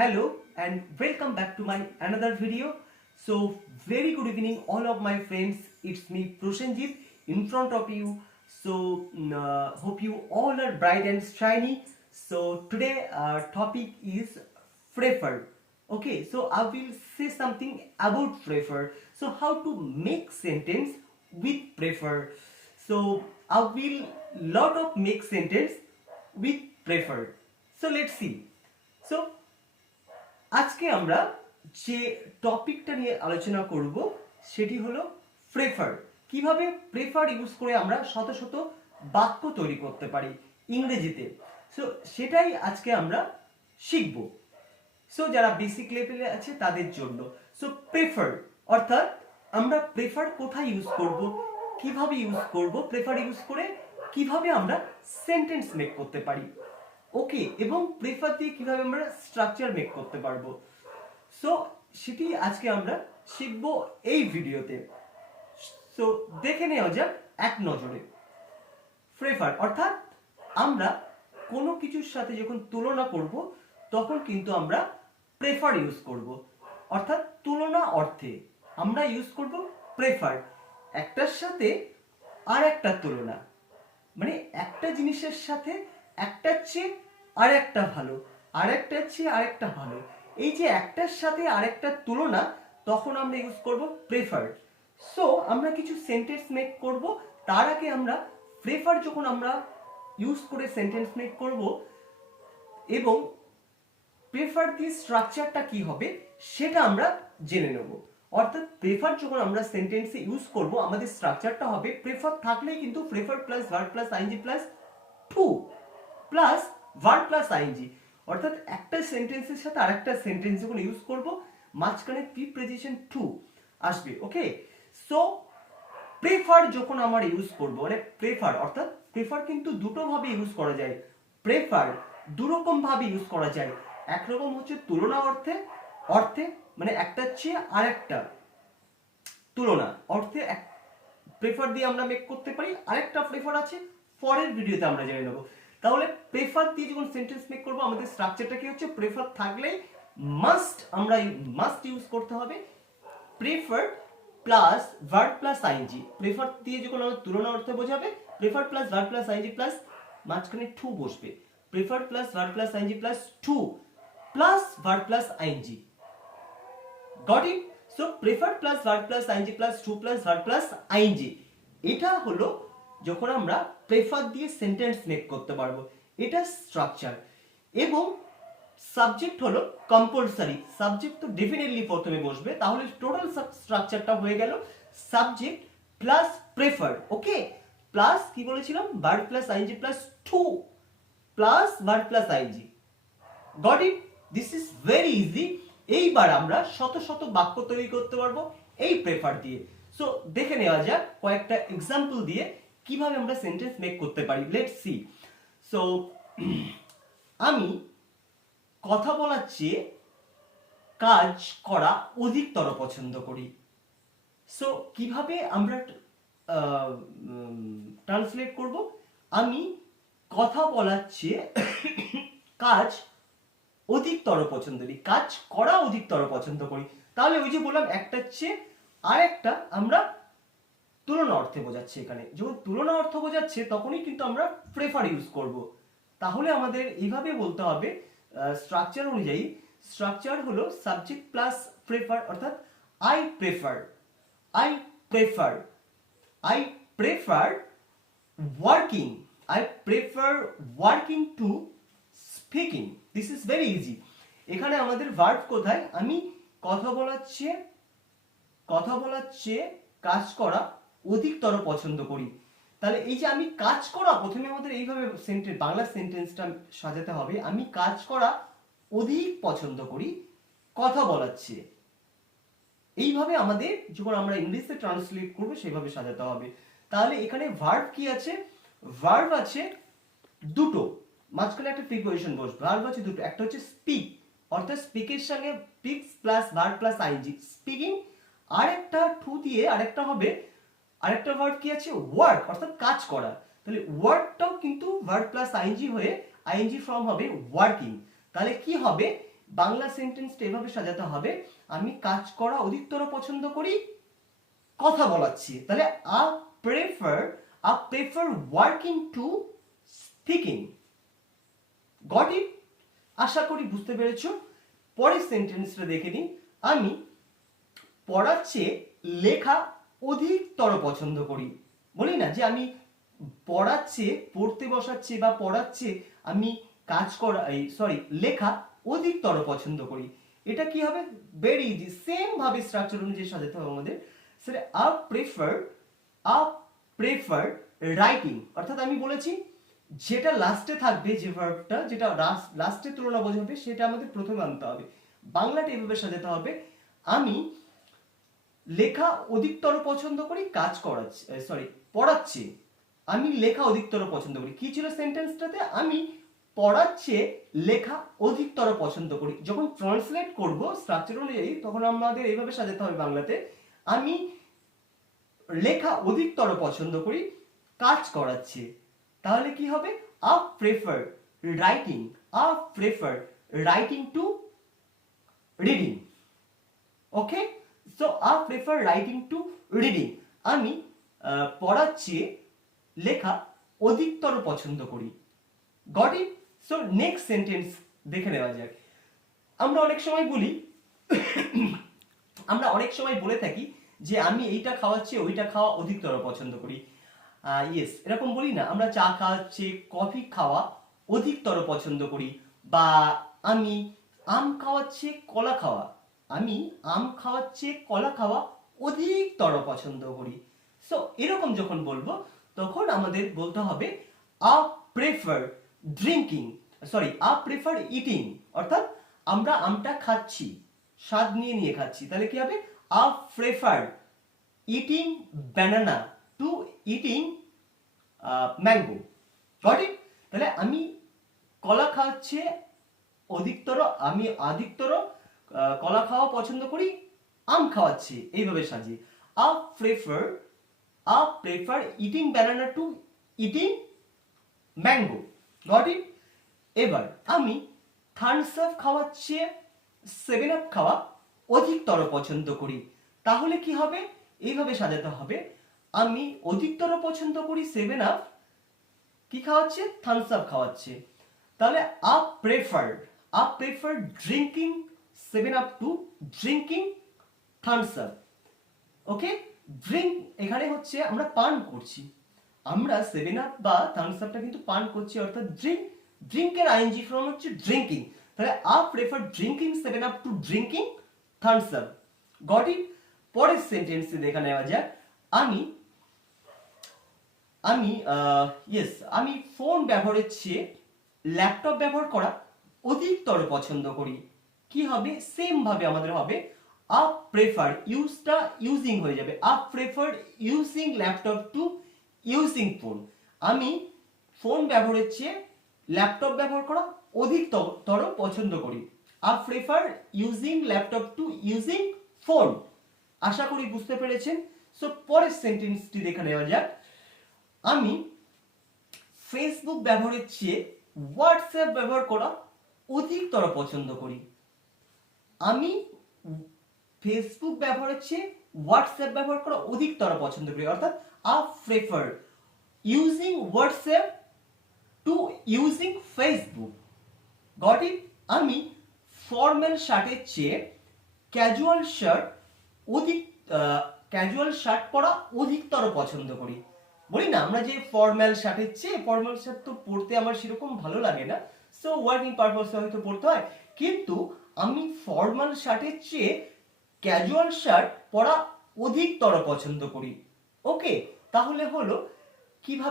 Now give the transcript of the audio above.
Hello and welcome back to my another video. So very good evening all of my friends. It's me Prosenjit in front of you. So hope you all are bright and shiny. So today our topic is prefer. Okay, so I will say something about prefer. So how to make sentence with prefer. So I will lot of make sentence with prefer. So let's see. So আজকে আমরা যে টপিকটা নিয়ে আলোচনা করব সেটি হলো prefer. কিভাবে প্রেফার ইউজ করে আমরা শত শত বাক্য তৈরি করতে পারি ইংরেজিতে। সো সেটাই আজকে আমরা শিখব। সো যারা বেসিক লেভেলে আছে তাদের জন্য। সো প্রেফার অর্থাৎ আমরা প্রেফার কোথায় ইউজ করব, কিভাবে ইউজ করব, প্রেফার ইউজ করে কিভাবে আমরা সেন্টেন্স মেক করতে পারি। ওকে, এবং প্রেফার দিয়ে কিভাবে আমরা স্ট্রাকচার মেক করতে পারবো। সো সেটি আজকে আমরা শিখব এই ভিডিওতে। সো দেখে নেওয়া যাক এক নজরে। প্রেফার অর্থাৎ আমরা কোনো কিছুর সাথে যখন তুলনা করব তখন কিন্তু আমরা প্রেফার ইউজ করব। অর্থাৎ তুলনা অর্থে আমরা ইউজ করব প্রেফার। একটার সাথে আর একটা তুলনা, মানে একটা জিনিসের সাথে একটার চেয়ে আরেকটা ভালো, আরেকটার চেয়ে আরেকটা ভালো, এই যে একটার সাথে আরেকটার তুলনা, তখন আমরা ইউজ করব প্রেফার। সো আমরা কিছু সেন্টেন্স মেক করব, তার আগে আমরা প্রেফার যখন আমরা ইউজ করে সেন্টেন্স মেক করব এবং প্রেফার দিয়ে স্ট্রাকচারটা কি হবে সেটা আমরা জেনে নেব। অর্থাৎ প্রেফার যখন আমরা সেন্টেন্সে ইউজ করব আমাদের স্ট্রাকচারটা হবে প্রেফার থাকলেই কিন্তু prefer plus verb plus I N G plus to plus verb plus I N G. অর্থাৎ একটা সেন্টেন্সের সাথে আরেকটা সেন্টেন্স যখন ইউজ করব মাঝখানে প্রিপোজিশন টু আসবে। ওকে, সো প্রেফার যখন আমরা ইউজ করব, মানে প্রেফার অর্থাৎ প্রেফার কিন্তু দুটো ভাবে ইউজ করা যায়। প্রেফার দুরকম ভাবে ইউজ করা যায়। একরকম হচ্ছে তুলনা অর্থে, অর্থে মানে একটার চেয়ে আরেকটা তুলনা অর্থে প্রেফার দিয়ে আমরা মেক করতে পারি। আরেকটা প্রেফার আছে, পরের ভিডিওতে আমরা জেনে নেব। তাহলে প্রেফার দিয়ে যখন সেন্টেন্স মেক করব আমাদের স্ট্রাকচারটা কি হচ্ছে, প্রেফার থাকলেই মাস্ট ইউজ করতে হবে prefer plus verb plus I N G. Prefer দিয়ে যখন আমরা তুলনা অর্থে বোঝাবে prefer plus verb plus I N G plus মাঝখানে টু বসবে। Prefer plus verb plus I N G plus to plus verb plus I N G. Got it? So prefer plus verb plus I N G plus to plus verb plus I N G, এটা হলো যখন আমরা prefer দিয়ে sentence make করতে পারবো। এটা স্ট্রাকচার। এবং সাবজেক্ট হলো কম্পালসারি। সাবজেক্ট তো ডেফিনেটলি প্রথমে বসবে, তাহলে টোটাল স্ট্রাকচারটা হয়ে গেল subject plus prefer. Okay, plus কি বলেছিলাম, verb plus I N G plus to plus verb plus I N G. Got it? This is very easy. এইবার আমরা শত শত বাক্য তৈরি করতে পারবো এই প্রেফার দিয়ে। সো দেখে নেওয়া যাক কয়েকটা এক্সাম্পল দিয়ে কিভাবে আমরা সেন্টেন্স মেক করতে পারি। Let's see. সো আমি কথা বলার চেয়ে কাজ করা অধিকতর পছন্দ করি। সো কিভাবে আমরা ট্রান্সলেট করব, আমি কথা বলার চেয়ে কাজ অধিকতর পছন্দ করি, কাজ করা অধিকতর পছন্দ করি। তাহলে ওই যে বললাম একটার চেয়ে আরেকটা আমরা তুলনা অর্থে বোঝাচ্ছে। এখানে যখন তুলনা অর্থ বোঝাচ্ছে তখনই কিন্তু আমরা প্রেফার ইউজ করব। তাহলে আমাদের এইভাবে বলতে হবে স্ট্রাকচার অনুযায়ী। স্ট্রাকচার হলো সাবজেক্ট প্লাস প্রেফার, অর্থাৎ I prefer, I prefer, I prefer working, I prefer working to speaking. This is very easy. এখানে আমাদের ভার্ব কোথায়, আমি কথা বলার চেয়ে কাজ করা অধিকতর পছন্দ করি। তাহলে এই যে আমি কাজ করা, প্রথমে আমাদের এইভাবে বাংলা সেন্টেন্সটা সাজাতে হবে, আমি কাজ করা অধিক পছন্দ করি কথা বলার চেয়ে। এইভাবে আমাদের যখন আমরা ইংলিশে ট্রান্সলেট করব সেভাবে সাজাতে হবে। তাহলে এখানে ভার্ব কি আছে, ভার্ব আছে দুটো, মাঝখানে একটা প্রিপোজিশন বসবে। ভার্ব আছে দুটো, একটা হচ্ছে স্পিক, অর্থাৎ স্পিকের সঙ্গে পিক্স plus verb plus ING speaking, আর একটা টু দিয়ে আরেকটা হবে, আরেকটা ভার্ব কি আছে ওয়ার্ক, অর্থাৎ কাজ করা। তাহলে ওয়ার্কটাও কিন্তু ভার্ব প্লাস আইএনজি হয়ে আইএনজি ফর্ম হবে ওয়ার্কিং। তাহলে কি হবে, বাংলা সেন্টেন্সটা এভাবে সাজাতে হবে, আমি কাজ করা অধিকতর পছন্দ করি, কথা বলাচ্ছি। তাহলে I prefer working to speaking. Got it? আশা করি বুঝতে পেরেছো। পরের সেন্টেন্সটা দেখে নিন, আমি পড়ার চেয়ে লেখা অধিকতর পছন্দ করি। বলি না যে আমি পড়ার চেয়ে, পড়তে বসাচ্ছি বা পড়াচ্ছে আমি কাজ করা লেখা অধিকতর পছন্দ করি। এটা কি হবে? ভেরি ইজি, সেম ভাবে স্ট্রাকচার অনুযায়ী সাজাতে হবে আমাদের। সেটা আ প্রেফার রাইটিং, অর্থাৎ আমি বলেছি যেটা লাস্টে থাকবে, যে ভার্বটা যেটা লাস্টে তুলনা বোঝাবে সেটা আমাদের প্রথমে আনতে হবে। বাংলাটা এভাবে সাজাতে হবে, আমি লেখা অধিকতর পছন্দ করি, কাজ করাচ্ছি পড়াচ্ছি, আমি লেখা অধিকতর পছন্দ করি। কি ছিল সেন্টেন্সটাতে? আমি পড়াচ্ছে লেখা অধিকতর পছন্দ করি। যখন ট্রান্সলেট করব স্ট্রাকচার অনুযায়ী তখন আমাদের এইভাবে সাজাতে হবে বাংলাতে, আমি লেখা অধিকতর পছন্দ করি, কাজ করাচ্ছি। তাহলে কি হবে? I prefer writing to reading. Okay, so I prefer writing to reading, আমি পড়ার চেয়ে লেখা অধিকতর পছন্দ করি। Got it? So next sentence দেখে নেওয়া যাক। আমরা অনেক সময় বলে থাকি যে আমি এইটা খাওয়াচ্ছি ওইটা খাওয়া অধিকতর পছন্দ করি। ইয়েস, এরকম বলি না? আমরা চা খাওয়াচ্ছি, কফি খাওয়া অধিকতর পছন্দ করি, বা আমি আম খাওয়াচ্ছি কলা খাওয়া, আমি আম খাওয়াচ্ছি কলা খাওয়া অধিকতর পছন্দ করি। সো এরকম যখন বলবো তখন আমাদের বলতে হবে আ প্রেফার ইটিং, অর্থাৎ আমরা আমটা খাচ্ছি, স্বাদ নিয়ে খাচ্ছি। তাহলে কি হবে? I prefer eating banana to eating mango. Got it? তাহলে আমি কলা খাওয়াচ্ছে আধিকতর কলা খাওয়া পছন্দ করি, আম খাওয়াচ্ছি, এইভাবে সাজি। I prefer eating banana to eating mango. Got it? এবার আমি থামস আপ খাওয়াচ্ছে 7 আপ খাওয়া অধিকতর পছন্দ করি। তাহলে কি হবে? এইভাবে সাজাতে হবে, আমি অধিকতর পছন্দ করি 7 আপ, কি খাওয়াচ্ছে? থামস আপ খাওয়াচ্ছে। তাহলে I prefer drinking 7 Up to drinking Thums Up. Okay, drink এখানে হচ্ছে আমরা পান করছি, আমরা 7 আপ বা থামস আপটা কিন্তু পান করছি, অর্থাৎ ড্রিঙ্কের আইএনজি ফর্ম হচ্ছে ড্রিঙ্কিং। তাহলে I prefer drinking 7 Up to drinking Thums Up. Got it? পরের সেন্টেন্সে দেখা নেওয়া যাক, আমি ফোন ব্যবহারের চেয়ে ল্যাপটপ ব্যবহার করা অধিকতর পছন্দ করি। কি হবে? সেম ভাবে আমাদের হবে আ প্রেফার, ইউজিং হয়ে যাবে, I prefer using laptop to using phone. আমি ফোন ব্যবহারের চেয়ে ল্যাপটপ ব্যবহার করা অধিকতর পছন্দ করি। I prefer using laptop to using phone. আশা করি বুঝতে পেরেছেন। সো পরের সেন্টেন্সটি দেখে নেওয়া যাক, আমি ফেসবুক ব্যবহারের চেয়ে হোয়াটসঅ্যাপ ব্যবহার করা অধিকতর পছন্দ করি। আমি ফেসবুক ব্যবহারের চেয়ে হোয়াটসঅ্যাপ ব্যবহার করা অধিকতর পছন্দ করি, অর্থাৎ I prefer using WhatsApp to using Facebook. Got it? আমি ফর্মাল শার্টের চেয়ে ক্যাজুয়াল শার্ট পরা অধিকতর পছন্দ করি। বলি না আমরা যে ফর্মাল শার্টের চেয়ে, ফর্মাল শার্ট তো পরতে আমার সেরকম ভালো লাগে না, সো ওয়ার্কিং পারপাসে হয়তো পরতে হয়, কিন্তু আমি ফর্মাল শার্টের চেয়ে ক্যাজুয়াল শার্ট পরা অধিকতর পছন্দ করি। ওকে, তাহলে হলো কিভাবে